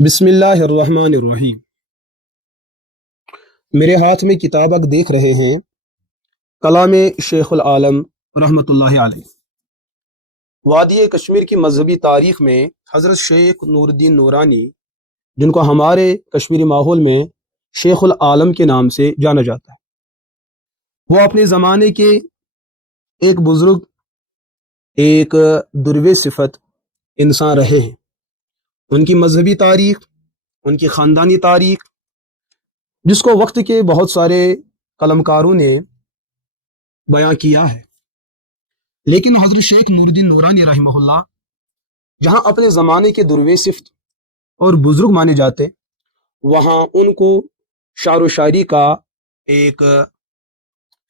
بسم اللہ الرحمن الرحیم۔ میرے ہاتھ میں کتاب آپ دیکھ رہے ہیں، کلام شیخ العالم رحمۃ اللہ علیہ۔ وادی کشمیر کی مذہبی تاریخ میں حضرت شیخ نور الدین نورانی، جن کو ہمارے کشمیری ماحول میں شیخ العالم کے نام سے جانا جاتا ہے، وہ اپنے زمانے کے ایک بزرگ، ایک درویش صفت انسان رہے ہیں۔ ان کی مذہبی تاریخ، ان کی خاندانی تاریخ، جس کو وقت کے بہت سارے قلمکاروں نے بیان کیا ہے، لیکن حضرت شیخ نور الدین نورانی رحمہ اللہ جہاں اپنے زمانے کے درویش صفت اور بزرگ مانے جاتے، وہاں ان کو شعر و شاعری کا ایک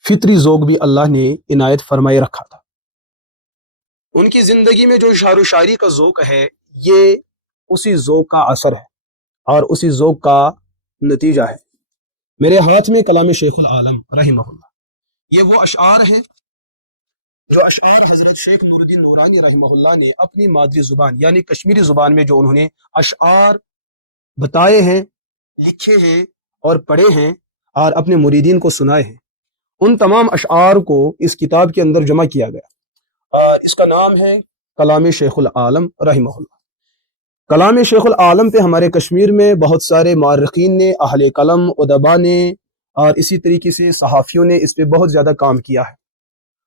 فطری ذوق بھی اللہ نے عنایت فرمائے رکھا تھا۔ ان کی زندگی میں جو شعر و شاعری کا ذوق ہے، یہ اسی ذوق کا اثر ہے اور اسی ذوق کا نتیجہ ہے۔ میرے ہاتھ میں کلام شیخ العالم رحمہ اللہ، یہ وہ اشعار ہیں جو اشعار حضرت شیخ نور الدین نورانی رحمہ اللہ نے اپنی مادری زبان یعنی کشمیری زبان میں جو انہوں نے اشعار بتائے ہیں، لکھے ہیں اور پڑھے ہیں اور اپنے مریدین کو سنائے ہیں، ان تمام اشعار کو اس کتاب کے اندر جمع کیا گیا اور اس کا نام ہے کلام شیخ العالم رحمہ اللہ۔ کلام شیخ العالم پہ ہمارے کشمیر میں بہت سارے مورخین نے، اہل قلم، ادبا نے اور اسی طریقے سے صحافیوں نے اس پہ بہت زیادہ کام کیا ہے۔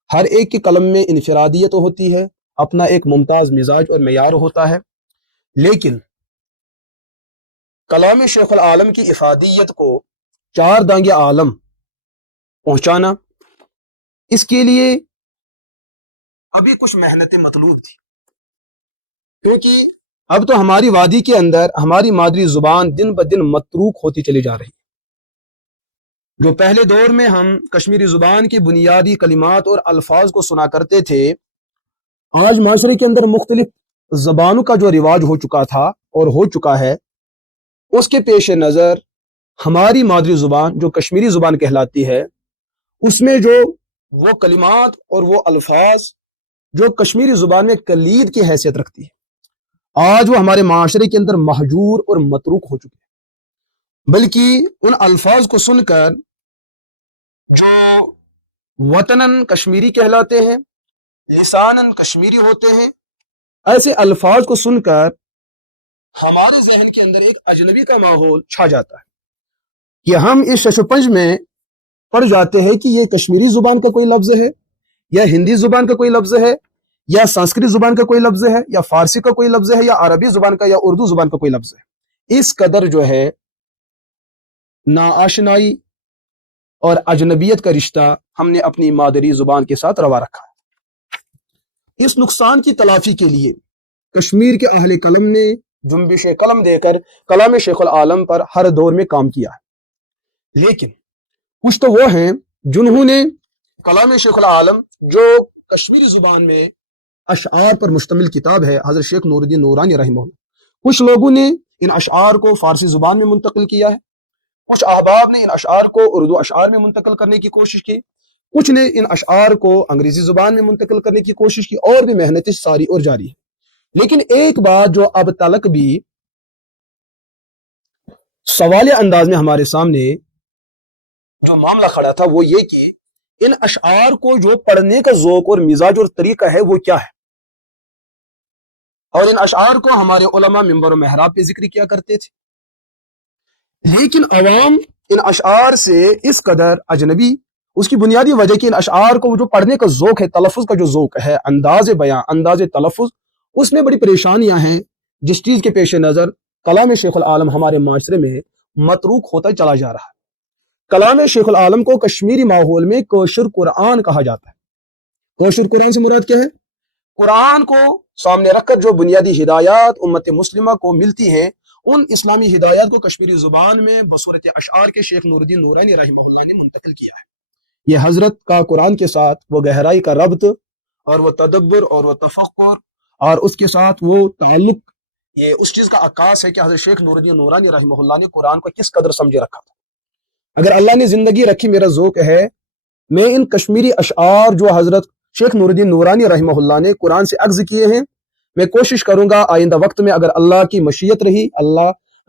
ہر ایک کے قلم میں انفرادیت ہوتی ہے، اپنا ایک ممتاز مزاج اور معیار ہوتا ہے، لیکن کلام شیخ العالم کی افادیت کو چار دانگ عالم پہنچانا، اس کے لیے ابھی کچھ محنتیں مطلوب تھی، کیونکہ اب تو ہماری وادی کے اندر ہماری مادری زبان دن بدن متروک ہوتی چلی جا رہی۔ جو پہلے دور میں ہم کشمیری زبان کی بنیادی کلمات اور الفاظ کو سنا کرتے تھے، آج معاشرے کے اندر مختلف زبانوں کا جو رواج ہو چکا تھا اور ہو چکا ہے، اس کے پیش نظر ہماری مادری زبان جو کشمیری زبان کہلاتی ہے، اس میں جو وہ کلمات اور وہ الفاظ جو کشمیری زبان میں کلید کی حیثیت رکھتی ہے، آج وہ ہمارے معاشرے کے اندر مہجور اور متروک ہو چکے ہیں۔ بلکہ ان الفاظ کو سن کر جو وطنن کشمیری کہلاتے ہیں، لسانن کشمیری ہوتے ہیں، ایسے الفاظ کو سن کر ہمارے ذہن کے اندر ایک اجنبی کا ماحول چھا جاتا ہے کہ ہم اس ششپنج میں پڑ جاتے ہیں کہ یہ کشمیری زبان کا کوئی لفظ ہے، یا ہندی زبان کا کوئی لفظ ہے، یا سنسکرت زبان کا کوئی لفظ ہے، یا فارسی کا کوئی لفظ ہے، یا عربی زبان کا یا اردو زبان کا کوئی لفظ ہے۔ اس قدر جو ہے ناآشنائی اور اجنبیت کا رشتہ ہم نے اپنی مادری زبان کے ساتھ روا رکھا ہے۔ اس نقصان کی تلافی کے لیے کشمیر کے اہل قلم نے جنبش قلم دے کر کلام شیخ العالم پر ہر دور میں کام کیا ہے، لیکن کچھ تو وہ ہیں جنہوں نے کلام شیخ العالم جو کشمیری زبان میں اشعار پر مشتمل کتاب ہے، حضرت شیخ نور الدین نورانی رحمہ اللہ، کچھ لوگوں نے ان اشعار کو فارسی زبان میں منتقل کیا ہے، کچھ احباب نے ان اشعار کو اردو اشعار میں منتقل کرنے کی کوشش کی، کچھ نے ان اشعار کو انگریزی زبان میں منتقل کرنے کی کوشش کی، اور بھی محنتیں ساری اور جاری ہے۔ لیکن ایک بات جو اب تلک بھی سوال انداز میں ہمارے سامنے جو معاملہ کھڑا تھا، وہ یہ کہ ان اشعار کو جو پڑھنے کا ذوق اور مزاج اور طریقہ ہے، وہ کیا ہے؟ اور ان اشعار کو ہمارے علماء منبر و محراب پہ ذکر کیا کرتے تھے، لیکن عوام ان اشعار سے اس قدر اجنبی، اس کی بنیادی وجہ کہ ان اشعار کو جو پڑھنے کا ذوق ہے، تلفظ کا جو ذوق ہے، انداز بیان، انداز تلفظ، اس میں بڑی پریشانیاں ہیں، جس چیز کے پیش نظر کلام شیخ العالم ہمارے معاشرے میں متروک ہوتا چلا جا رہا ہے۔ کلام شیخ العالم کو کشمیری ماحول میں کوشر قرآن کہا جاتا ہے۔ کوشر قرآن سے مراد کیا ہے؟ قرآن کو سامنے رکھ کر جو بنیادی ہدایات امت مسلمہ کو ملتی ہیں، ان اسلامی ہدایات کو کشمیری زبان میں بصورت اشعار کے شیخ نور الدین نورانی رحمہ اللہ نے منتقل کیا ہے۔ یہ حضرت کا قرآن کے ساتھ وہ گہرائی کا ربط اور وہ تدبر اور وہ تفکر اور اس کے ساتھ وہ تعلق، یہ اس چیز کا عکاس ہے کہ حضرت شیخ نور الدین نورانی رحمہ اللہ نے قرآن کو کس قدر سمجھے رکھا تھا۔ اگر اللہ نے زندگی رکھی، میرا ذوق ہے میں ان کشمیری اشعار جو حضرت شیخ نور الدین نورانی رحمہ اللہ نے قرآن سے اخذ کیے ہیں، میں کوشش کروں گا آئندہ وقت میں، اگر اللہ کی مشیت رہی، اللہ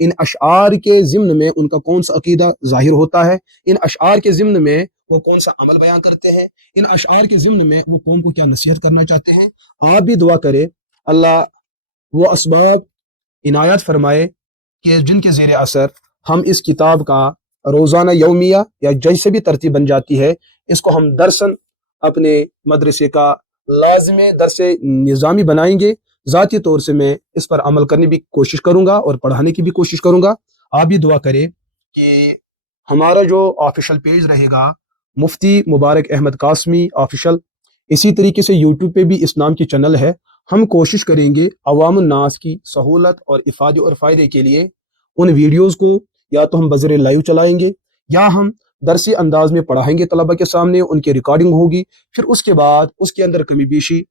ان اشعار کے ضمن میں ان کا کون سا عقیدہ ظاہر ہوتا ہے، ان اشعار کے ضمن میں وہ کون سا عمل بیان کرتے ہیں، ان اشعار کے ضمن میں وہ قوم کو کیا نصیحت کرنا چاہتے ہیں۔ آپ بھی دعا کریں اللہ وہ اسباب عنایت فرمائے کہ جن کے زیر اثر ہم اس کتاب کا روزانہ یومیہ یا جیسے بھی ترتیب بن جاتی ہے اس کو ہم درسن اپنے مدرسے کا لازم درس نظامی بنائیں گے۔ ذاتی طور سے میں اس پر عمل کرنے کی کوشش کروں گا اور پڑھانے کی بھی کوشش کروں گا۔ آپ بھی دعا کریں کہ ہمارا جو آفیشل پیج رہے گا مفتی مبارک احمد قاسمی آفیشل، اسی طریقے سے یوٹیوب پہ بھی اس نام کی چینل ہے، ہم کوشش کریں گے عوام الناس کی سہولت اور افادے اور فائدے کے لیے ان ویڈیوز کو یا تو ہم بذر لائیو چلائیں گے یا ہم درسی انداز میں پڑھائیں گے طلبہ کے سامنے، ان کی ریکارڈنگ ہوگی، پھر اس کے بعد اس کے اندر کمی بیشی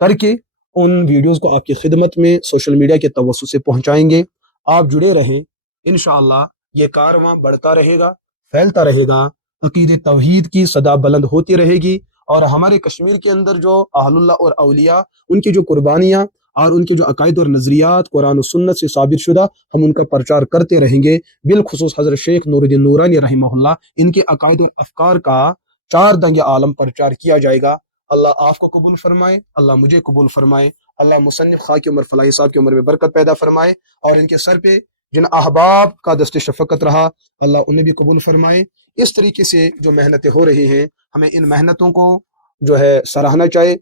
کر کے ان ویڈیوز کو آپ کی خدمت میں سوشل میڈیا کے توسط سے پہنچائیں گے۔ آپ جڑے رہیں، انشاءاللہ یہ کارواں بڑھتا رہے گا، پھیلتا رہے گا، عقید توحید کی صدا بلند ہوتی رہے گی، اور ہمارے کشمیر کے اندر جو اہل اللہ اور اولیاء ان کی جو قربانیاں اور ان کے جو عقائد اور نظریات قرآن و سنت سے ثابت شدہ ہم ان کا پرچار کرتے رہیں گے۔ بالخصوص حضرت شیخ نور الدین نورانی رحمہ اللہ، ان کے عقائد اور افکار کا 4 دنگ عالم پرچار کیا جائے گا۔ اللہ آپ کو قبول فرمائے، اللہ مجھے قبول فرمائے، اللہ مصنف خاک عمر فلاحی صاحب کی عمر میں برکت پیدا فرمائے، اور ان کے سر پہ جن احباب کا دست شفقت رہا اللہ انہیں بھی قبول فرمائے۔ اس طریقے سے جو محنتیں ہو رہی ہیں ہمیں ان محنتوں کو جو ہے سراہنا چاہیے،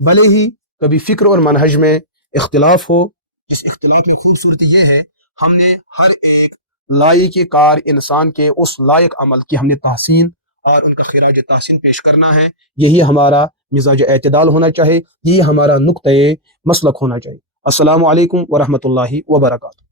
بھلے ہی کبھی فکر اور منہج میں اختلاف ہو۔ اس اختلاف میں خوبصورتی یہ ہے ہم نے ہر ایک لائق کار انسان کے اس لائق عمل کی ہم نے تحسین اور ان کا خراج تحسین پیش کرنا ہے۔ یہی ہمارا مزاج اعتدال ہونا چاہیے، یہی ہمارا نقطۂ مسلک ہونا چاہیے۔ السلام علیکم ورحمۃ اللہ وبرکاتہ۔